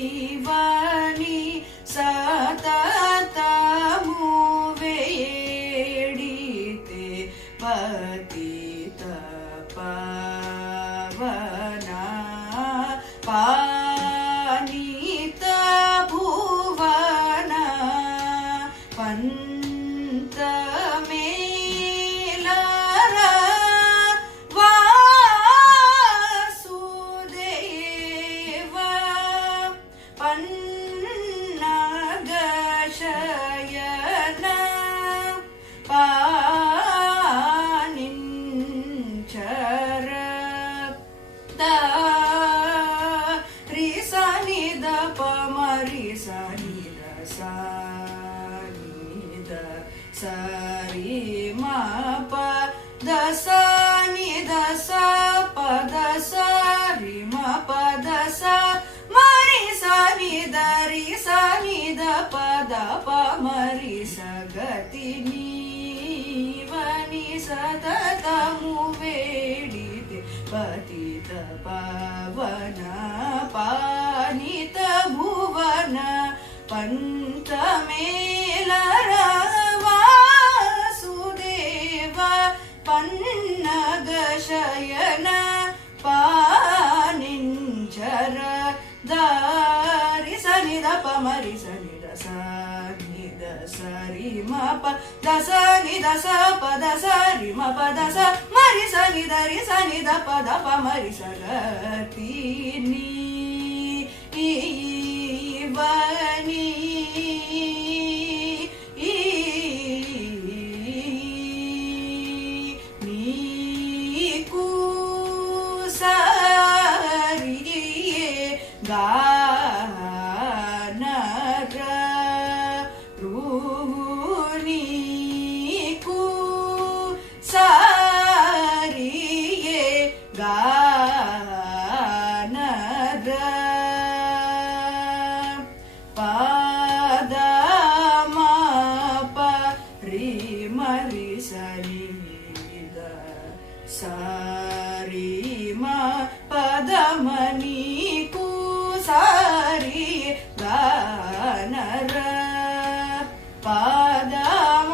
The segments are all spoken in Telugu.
నీవని సతతము వేడితే పతిత పవన పానిత భువన పంతమేలర వాసుదేవ పన్నగశయన పానించర రిసనిద పమరిసనిద సానిద సరి మప దసనిద సపద సరి మప దస మరి సనిద రిసనిద పద పమరి సగతి నీవని సతతము వేడితే పతిత పవన పానిత భువన పంతమేలర వాసుదేవ పన్నగశయన పానించర దారి సనిద పమరి సనిద సనిద సరి మప దస నిద స పద సరి మప దస మరి సనిద రి సనిద పద పమరి సగతి నీవని నీకు సరియే గానర నీకు సరియే గానర పదమప రి మరి సనిద సరి మ పదమనీకు సరి గానర పదమ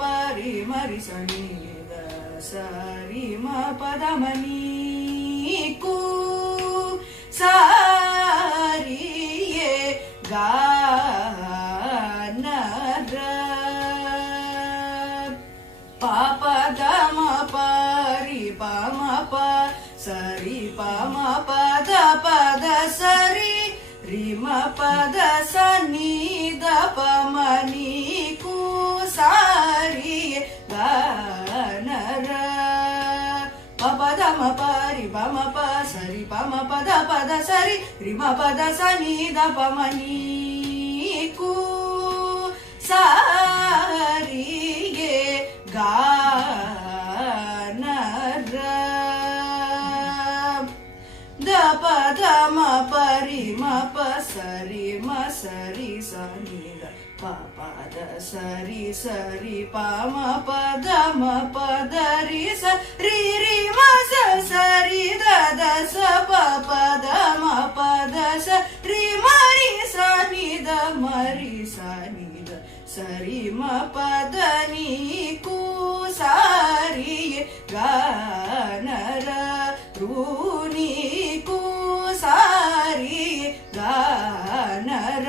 పరి మరి సనిద సరి మ పదమనీకు సరియే గానర పాపదమ పరి పమ ప సరి పమ పద పద సరి రిమ పద సనిద పమనీకు సరి గానర పదమ పరి పమ ప సరి పమ పద పద సరి రిమ పద సనిద పమనీకు సరియే గానర ద పదమ పరి మ ప సరి మ సరి సనిద పద సరి సరి పమ పదమ పద రి స రి రి మ స సరి ద ద స ప పదమ పద స రి మరి సనిద మరి సనిద సరి మ పద నీకు సరి గానర నీకు సరి గానర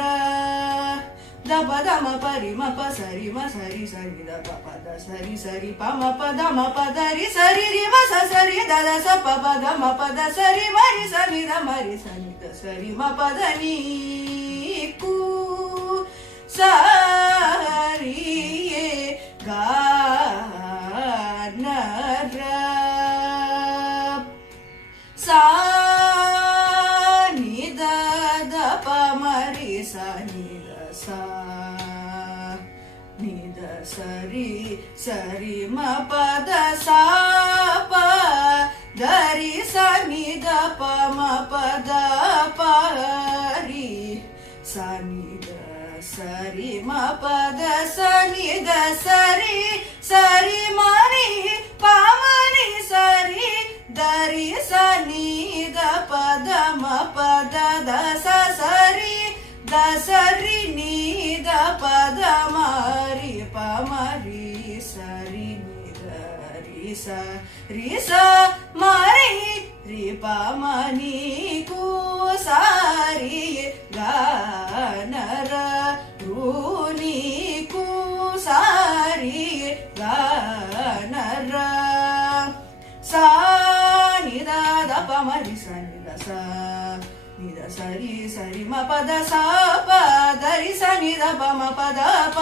ద పదమ పరి మ ప సరి మ సరి సరి ద ప పద సరి సరి పమ పదమ పద రి సరి రి మ స సరి ద ద స ప పదమ పద సరి మరి సని ద మరి సని ద సరి మ పద నీకు సరియే గానర సానిద ద పమరి సనిద సా నిద సరి సరి మ పద సా ప దరి సనిద పమ పద పరి సనిద సరి మ పద సనిద సరి సరి మరి పమరి సరి ದರಿ ಸ ನೀ ದ ಪದ ಮ ಪದ ದ ಸ ಸರಿ ದ ಸರಿ ನೀ ದ ಪದ ಮ ರಿ ಪ ಮ ರಿ ಸರಿ ನೀ ದ ರಿ ಸ ಮ ರಿ ರಿ ಪ ಮ ನೀ ಕು ಸಾರಿ ಗ ನ ರ ರು ನೀ ಕು ಸಾರಿ ಗ ನ ರ ಸಾ ನಿ ದ ದ ಪ ಮ ರಿ ಸ ನಿ ದ ಸ ನಿ ದ ಸರಿ ಸರಿ ಮ ಪದ ಸ ಪ ದ ರಿ ಸ ನಿ ದ ಪ ಮ ಪದ ಪ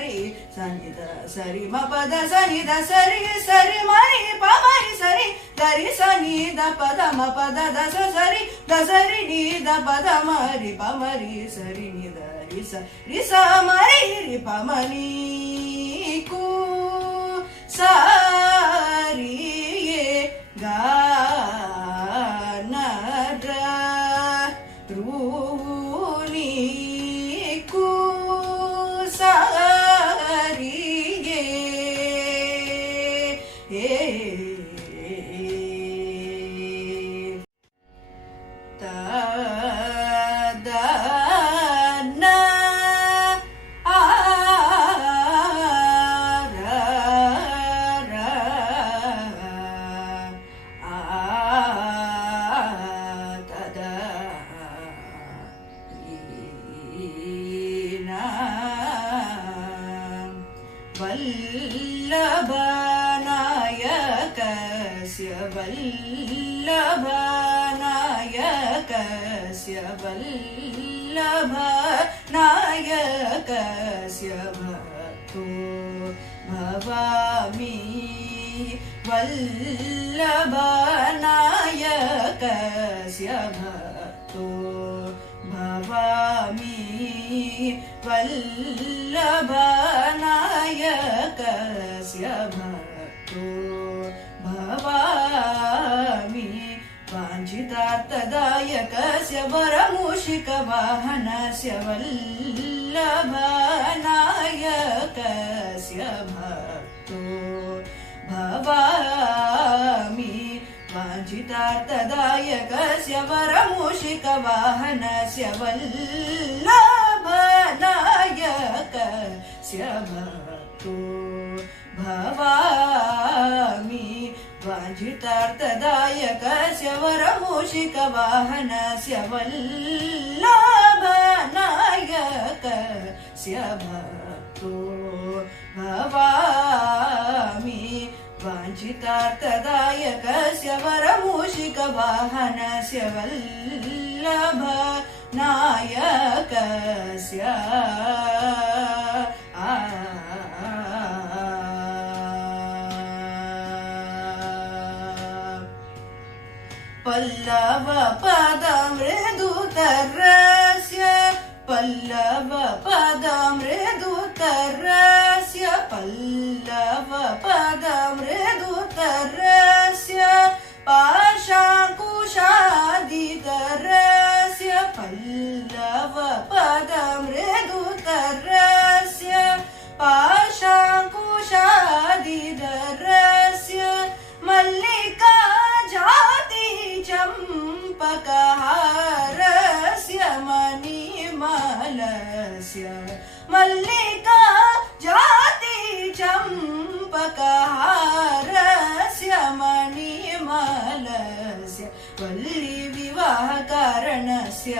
ರಿ ಸ ನಿ ದ ಸರಿ ಮ ಪದ ಸ ನಿ ದ ಸರಿ ಸರಿ ಮ ರಿ ಪ ಮ ರಿ ಸರಿ ದ ರಿ ಸ ನಿ ದ ಪದ ಮ ಪದ ದ ಸ ಸರಿ ದ ಸರಿ ನಿ ದ ಪದ ಮ ರಿ ಪ ಮ ರಿ ಸರಿ ನಿ ದ ರಿ ಸ ಮ ರಿ ರಿ ಪ ಮ ನೀ ಕು ಸ ರಿ ಗ ನ ರ ರು ನೀ ಕು ಸ ರಿ ತ ದ ನ ಆ ರ ರ ಆ ತ ದ ರಿ ನ ವಲ್ಲಭ ನಾಯಕಸ್ಯ ವಲ್ಲಭ ನಾಯಕಸ್ಯ ವಲ್ಲಭ ನಾಯಕಸ್ಯ ಭಕ್ತೋ ಭವಾಮಿ ವಲ್ಲಭ ನಾಯಕಸ್ಯ ಭಕ್ತೋ ಭವಾಮಿ ವಲ್ಲಭ ನಾಯಕಸ್ಯ ಭಕ್ತೋ ಭವಾಮಿ ವಾಂಛಿತಾರ್ಥದಾಯಕಸ್ಯ ವರಮೂಷಿಕವಾಹನಸ್ಯ ವಲ್ಲಭ ನಾಯಕಸ್ಯ ಭಕ್ತೋ ಭವಾಮಿ ವಾಂಛಿತಾರ್ಥದಾಯಕಸ್ಯ ವರಮೂಷಿಕವಾಹನಸ್ಯ ವಲ್ಲಭ ನಾಯಕಸ್ಯ ಭಕ್ತೋ ಭವಾಮಿ ವಾಂಛಿತಾರ್ಥದಾಯಕಸ್ಯ ವರಮೂಷಿಕವಾಹನಸ್ಯ ವಲ್ಲಭ ನಾಯಕಸ್ಯ ಭಕ್ತೋ ಭವಾಮಿ ವಾಂಛಿತಾರ್ಥದಾಯಕಸ್ಯ ವರಮೂಷಿಕವಾಹನಸ್ಯ ವಲ್ಲಭ ನಾಯಕಸ್ಯ ಪಲ್ಲವ ಪದ ಮೃದುತರಸ್ಯ ಪಲ್ಲವ ಪದ ಮೃದುತರಸ್ಯ ಪಲ್ಲವ ಪದ ಮೃದುತರಸ್ಯ ಪಾಶಾಂಕುಶಾದಿತರಸ್ಯ ಪಲ್ಲವ ಪದ ಮೃದುತರಸ್ಯ ಪಾಶಾಂಕುಶಾದಿತರಸ್ಯ ಮಲ್ಲಿಕಾ ಜಾತಿ ಚಂಪಕಹಾರಸ್ಯ ಮಣಿಮಾಲಸ್ಯ ಮಲ್ಲಿಕಾ ಜಾತಿ ಚಂಪಕಹಾರಸ್ಯ ಮಣಿಮಾಲಸ್ಯ ವಲ್ಲಿ ವಿವಾಹ ಕಾರಣಸ್ಯ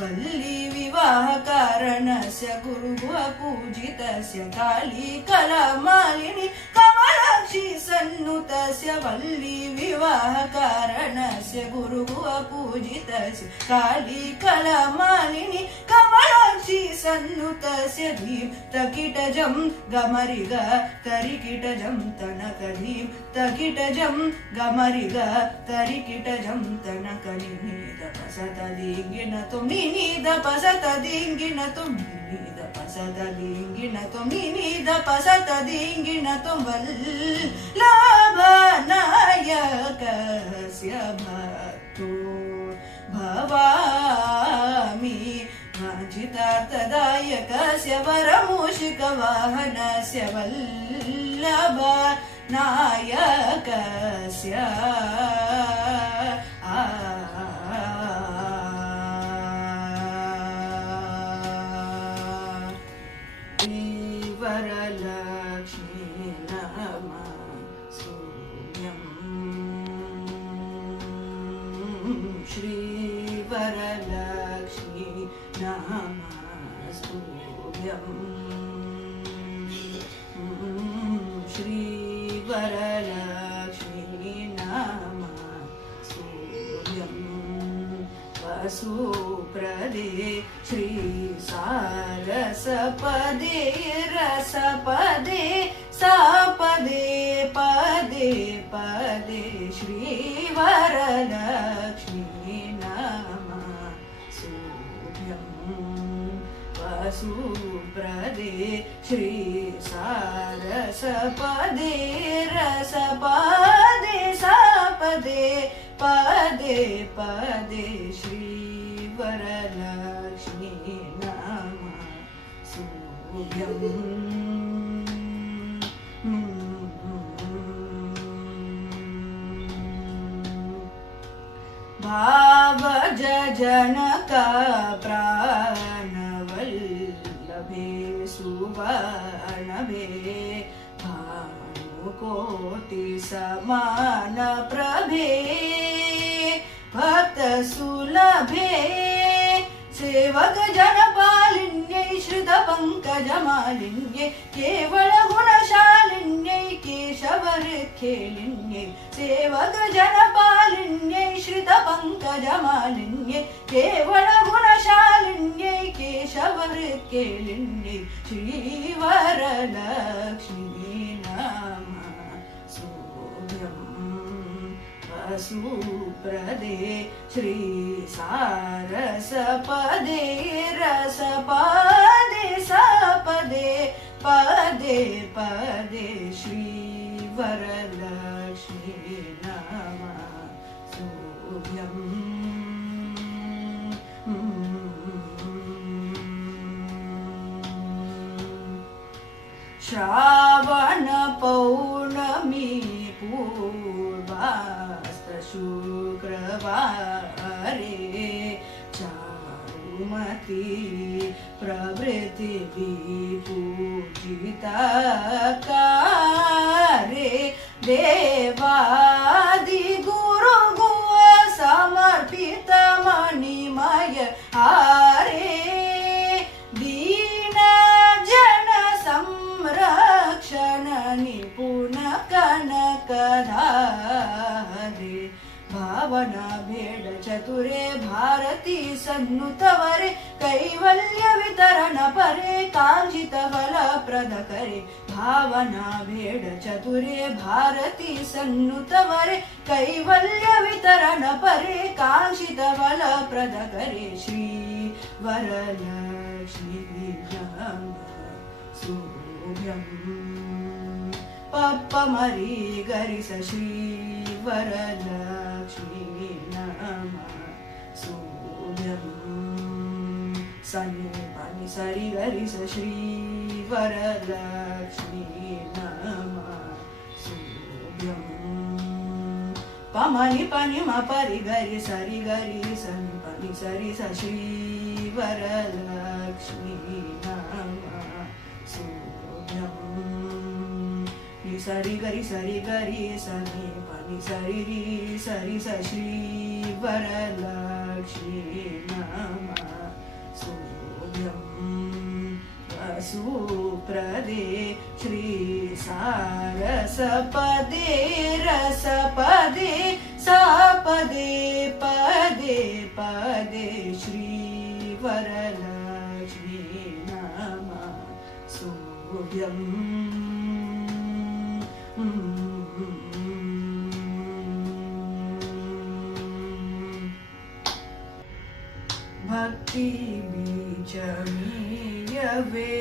ವಲ್ಲಿ ವಿವಾಹ ಕಾರಣಸ್ಯ ಗುರುಗುಹ ಪೂಜಿತಸ್ಯ ಕಾಳಿ ಕಲಾಮಾಲಿನಿ ಕಮಲಾಕ್ಷಿ ಸನ್ನುತಸ್ಯ ವಲ್ಲಿ ವಿವಾಹ ಕಾರಣಸ್ಯ ಗುರುಗುಹ ಪೂಜಿತಸ್ಯ ಕಾಳಿ ಕಲಾಮಾಲಿನಿ ಕಮಲಾಕ್ಷಿ ಸನ್ನುತಸ್ಯ ಧೀಂ ತಕಿಟಜಂ ಗಮರಿಗ ತರಿಕಿಟಜಂ ತನಕಧೀಂ ತಕಿಟಜಂ ಗಮರಿಗ ತರಿಕಿಟಜಂ ತನಕನಿ ಪಸತ ದಿಂಗಿನ ತುಮಿ ನೀದ ಪಸತ ದಿಂಗಿನ ತುಮಿ ನೀದ ಪಸತ ದಿಂಗಿನ ತುಮಿ ನೀದ ಪಸತ ದಿಂಗಿನ ತುಂಬಲ್ಲಭ ನಾಯಕಸ್ಯ ಭಕ್ತೋ ಭವಾಮಿ ವಾಂಛಿತಾರ್ಥದಾಯಕಸ್ಯ ವರಮೂಷಿಕವಾಹನಸ್ಯ ವಲ್ಲಭ नायकस्य वरलक्ष्मी नमस्तुभ्यं श्री वरलक्ष्मी नमस्तुभ्यं श्री वरलक्ष्मी नमस्तुभ्यं वसुप्रदे श्री सारसपदे रसपदे सपदे पदे पदे श्री वरलक्ष्मी नमस्तुभ्यं वसुप्रदे श्री सारसपदे रसपदे सपदे पदे पदे श्री वरलक्ष्मी नमस्तुभ्यं भावज जनक प्राणवल्लभे सुवर्णभे भानुकोटि समान प्रभे भक्त सुलभे सेवक जनपालिन्यै श्रित पंकजमालिन्यै केवल गुणशालिन्यै केशवृखेलिन्यै सेवक जनपालिन्यै श्रित पंकजमालिन्यै केवल गुणशालिन्यै केशवृखेलिन्यै श्रीवरलक्ष्मी नमस्तुभ्यं वसुप्रदे श्री सारसपदे रसपदे सपदे पदे पदे श्री वरलक्ष्मी नमस्तुभ्यं श्रावण पौर्णमी पूर्वास्त शुक्रवारे चारुमती प्रभृति पूजिता कारे देवादि गुरु गुह समर्पित मणिमय हारे दीन जन संरक्षण निपुण कनकधारे भावना भेड चतुरे भारती सन्नुतवरे कैवल्य वितरण परे कांचित फल प्रद करे भावना भेड चतुरे भारती सन्नुतवरे कैवल्य वितरण परे कांचित फल प्रद करे श्री वरलक्ष्मी नमस्तुभ्यं पप्प मरी गरि स श्री वरलक्ष्मी नमस्तुभ्यं सनि पनि सरि गरि स श्री वरलक्ष्मी नमस्तुभ्यं पमनि पनि म परि गरि सरि गरि सनि पनि सरि स श्री वरलक्ष्मी नमस्तुभ्यं सरि गरि सनि पनि सरि रि सरि स श्री वरलक्ष्मी नमस्तुभ्यं वसुप्रदे श्री सारसपदे रसपदे सपदे पदे पदे श्री वरलक्ष्मी नमस्तुभ्यं भक्ति बीच मीयवे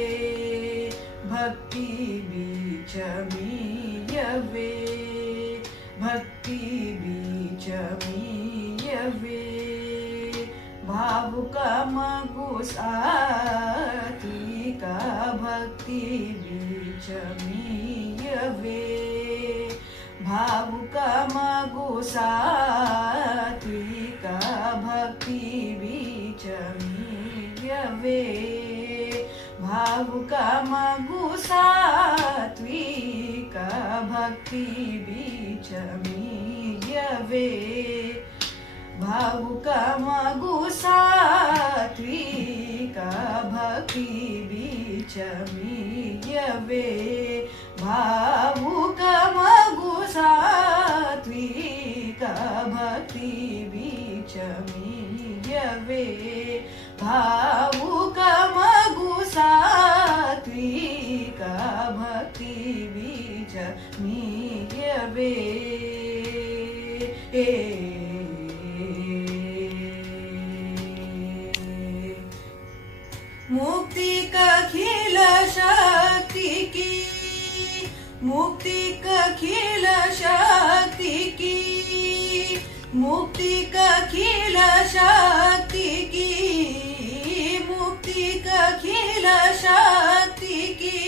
भक्ति बीच मीयवे भक्ति बीच मीयवे भावुक मगुसाती का भक्ति बीच मीयवे भावुक मगु सात्विक भक्ति बीच मीयवे भावुक मगु सात्विक भक्ति बीच मीयवे भावुक मगु सात्विक भक्ति बीच मीयवे भावुक मगु सात्विक भक्ति बीच मीयवे भावुक मगु सात्विक भक्ति बीच मीयवे मुक्ति कखिल शक्ति की मुक्ति कखिल शक्ति की मुक्ति कखिल शक्ति की मुक्ति कखिल शक्ति की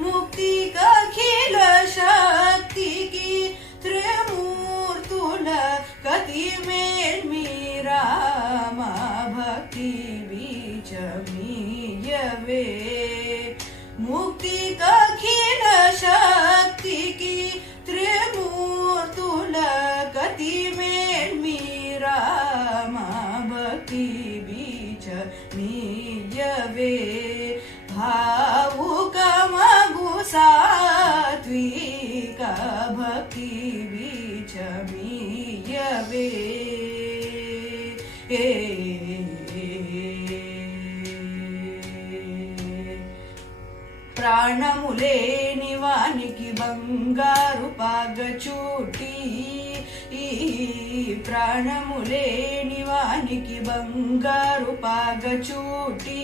मुक्ति कखिल शक्ति की त्रिमूर्तुल कति मेल मीरा भक्ति बीच मीयवे मुक्ति कखिल शक्ति की त्रिमूर्तुल कति मेल मीरा भक्ति बीच मीयवे भावुक मगु सात्विक भक्ति बीच मीयवे ప్రాణములేని వానికి బంగారు పాగచూటి ప్రాణములేని వానికి బంగారు పాగచూటి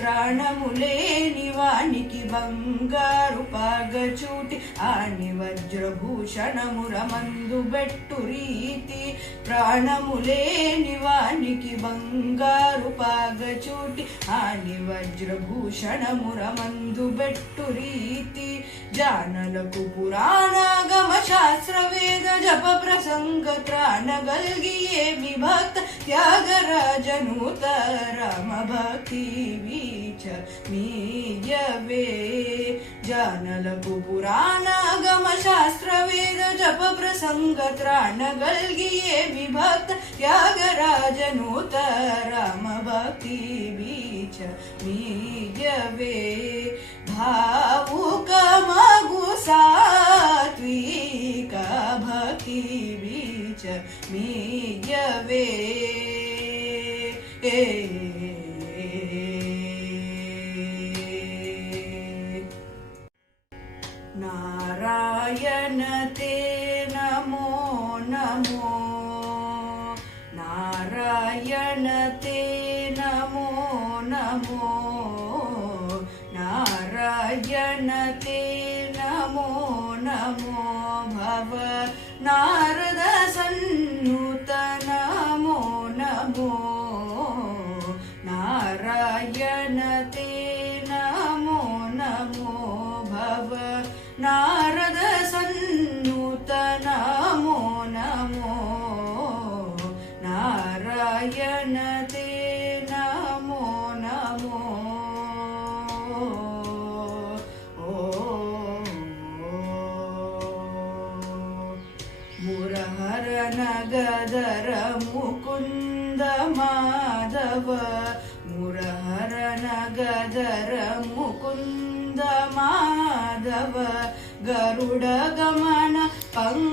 ప్రాణములేని వానికి బంగారు పాగచూటి ఆని వజ్రభూషణముర మందు బెట్టు రీతి ప్రాణములేని వానికి బంగారు పాగచూటి ఆని వజ్రభూషణముర మందు బెట్టు రీతి జానలకు పురాణాగమ శాస్త్ర వేద జప ప్రసంగ త్రాణగల్గి ఏమి భక్త త్యాగరాజనూత రామ భక్తి बीच मीयवे जानलकु पुराणागम शास्त्र वेद जप प्रसंग त्राणगल्गिये विभक्त त्यागराजनूत राम भक्ति बीच मीयवे भावुक मगु सात्विक भक्ति बीच मीयवे नारायण ते नमो नमो नारायण ते नमो नमो नारायण ते नमो नमो भव नारद सन्नुत नमो नमो नारायण ते नमो नमो भव नारद सन्नुत नमो नमो नारायण ते नमो नमो मुरहर नगदर मुकुंद माधव मुरहर नगदर मुकुंद माधव गरुड गमन पंकजनाभ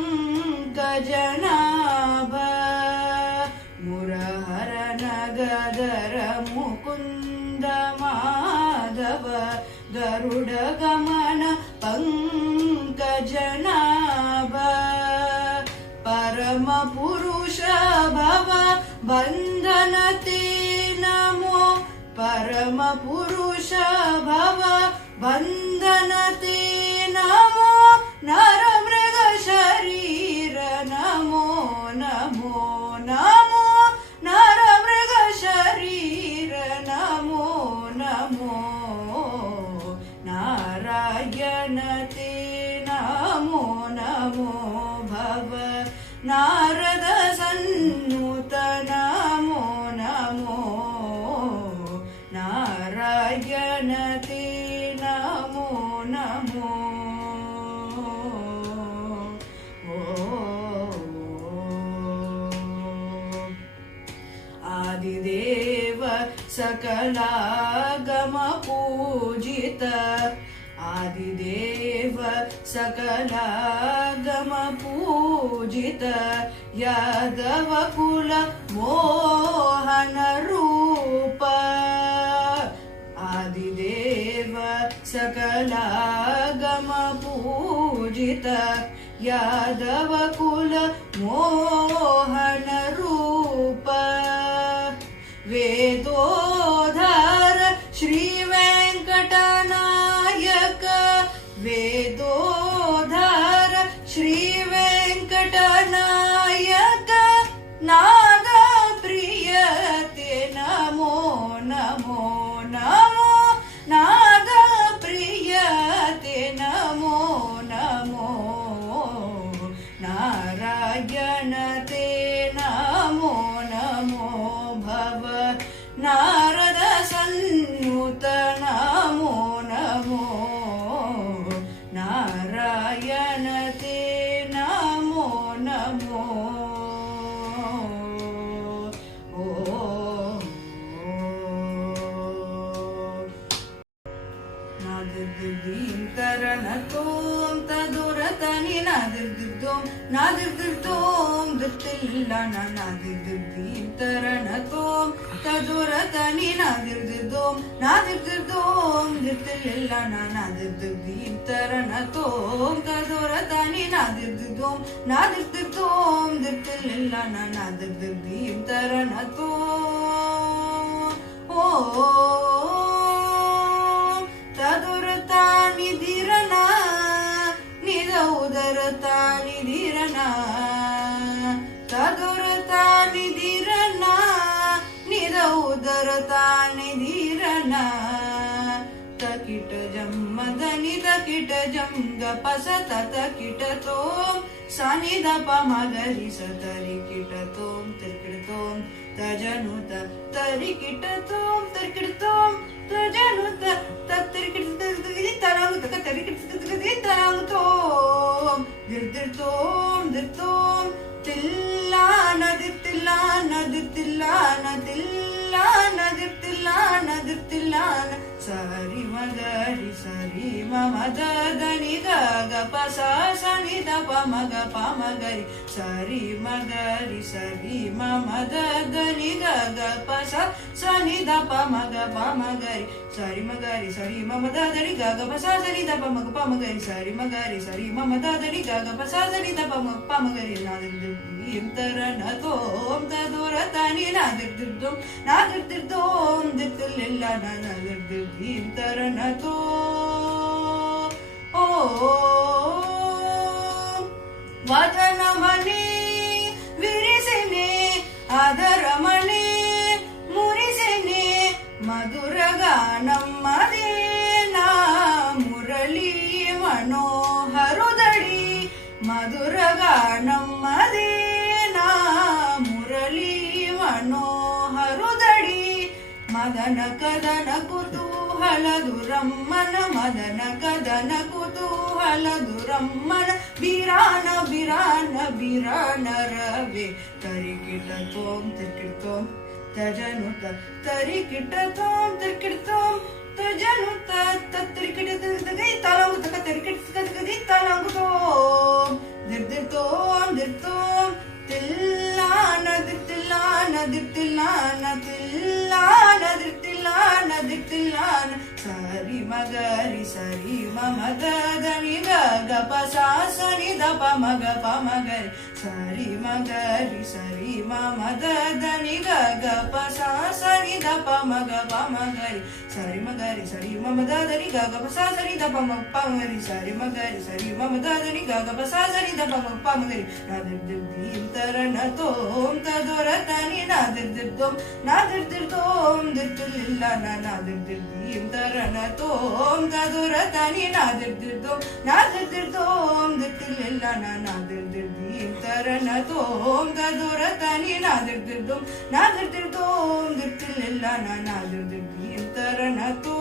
मुरहर नगदर मुकुंद माधव गरुड गमन पंकजनाभ परम पुरुष भव बंधन ते नमो परम पुरुष भव बंधन ते नमो नर मृग शरीर नमो नमो नमो नर मृग शरीर नमो नमो नारायण ते ಭವ ನಾರದ ಸನ್ನುತ ನಮೋ ನಮೋ ನಾರಾಯಣತೆ ನಮೋ ನಮೋ ಆದಿದೇವ सकलागम पूजित आदिदेव सकलागम पूजित यादव कुल मोहन रूप आदिदेव सकलागम पूजित यादव कुल मोहन रूप वेदोधार श्री वेंकटनायक वेदोधार श्री वेंकटनायक नाद प्रियते नमो नमो नमो नाद प्रियते नमो नमो नारायणते नमो नमो भव नारद सन्नुत नमो नमो नारायणते नमो नमो नादिर्दिर्दीं तरणतों तदुरतनि नादिर्दिर्दों नादिर्दिर्दों दिर्तिल्लाना नादिर्दिर्दीं तरणतों तदुरतनि नादिर्दिर्दों नादिर्दिर्दों दिर्तिल्लाना नादिर्दिर्दीं तरणतों तदुरतनि नादिर्दिर्दों नादिर्दिर्दों दिर्तिल्लाना नादिर्दिर्दीं तरणतों ओ तदुरतानि धीरना निदौदरतानि धीरना तदुरतानि धीरना निदौदरतानि धीरना तकिट जम्मदनि तकिट जंग पसत तकिट तोम सानि दप मगरि सतरि किट तोम तिर्किट तोम तजनुत तरिकिट तोम तिर्किट तोम तजनुत तत्रिकिट तरिकिट तरांग तक तरिकिट तरिकिट तरांग तोम दिर्दिर्तोम दिर्तोम तिल्लान दिर्तिल्लान दिर्तिल्लान तिल्लान दिर्तिल्लान दिर्तिल्लान सरि मगरि सरि मम दनि ग प स नि द प म ग प म गरि सरि मगरि सरि मम दनि ग प स नि द प म ग प म गरि सरि मगरि सरि मम दनि ग प स नि द प म ग प म गरि सरि मगरि सरि मम दनि ग प स नि द प म प म गरि नादिर्दिर्दीं तरणतों तदुरतनि नादिर्दिर्दों नादिर्दिर्दों दिर्तिल्लाना नादिर्दिर्दीं तरणतों ओ वदनमणि विरिसिने आदरमणि मुरिसिने मधुरगानं मदेना मुरली मनोहरुदडि मधुरगानं मदेना मुरली मनोहरुदडि मदन कदन कुतूहल दुरम्मन मदन कदन कुतूहल दुरम्मन बिरान बिरान बिरान रवे तरिकिट तोम तिर्किट तोम तजनुत तरिकिट तोम तिर्किट तोम तजनुत तत्रिकिट तगै तलांग तक तरिकिट तगै तलांग तोम दिर्दिर्तोम दिर्तोम तिल्लान दिर्तिल्लान दिर्तिल्लान तिल्लान दिर्तिल्लान दिर्तिल्लान सरि मगरि सरि मम दनि ग प स नि द प म ग प म गरि सरि मगरि सरि मम दनि ग प स नि द प म ग प म गरि सरि मगरि सरि मम दनि ग प स नि द प म प म गरि सरि मगरि सरि मम दनि ग प स नि द प म प म गरि नादिर्दिर्दीं तरणतों तदुरतनि नादिर्दिर्दों नादिर्दिर्दों दिर्तिल्लाना नादिर्दिर्दीं तरणतों तदुरतनि नादिर्दिर्दों नादिर्दिर्दों दिर्तिल्लाना नादिर्दिर्दीं தரன தோம் ததுர தனி நாதிர்திர்தோம் நாதிர்திர்தோம் திர்த்தில் இல்ல நாதிர்திர்தி தரன தோ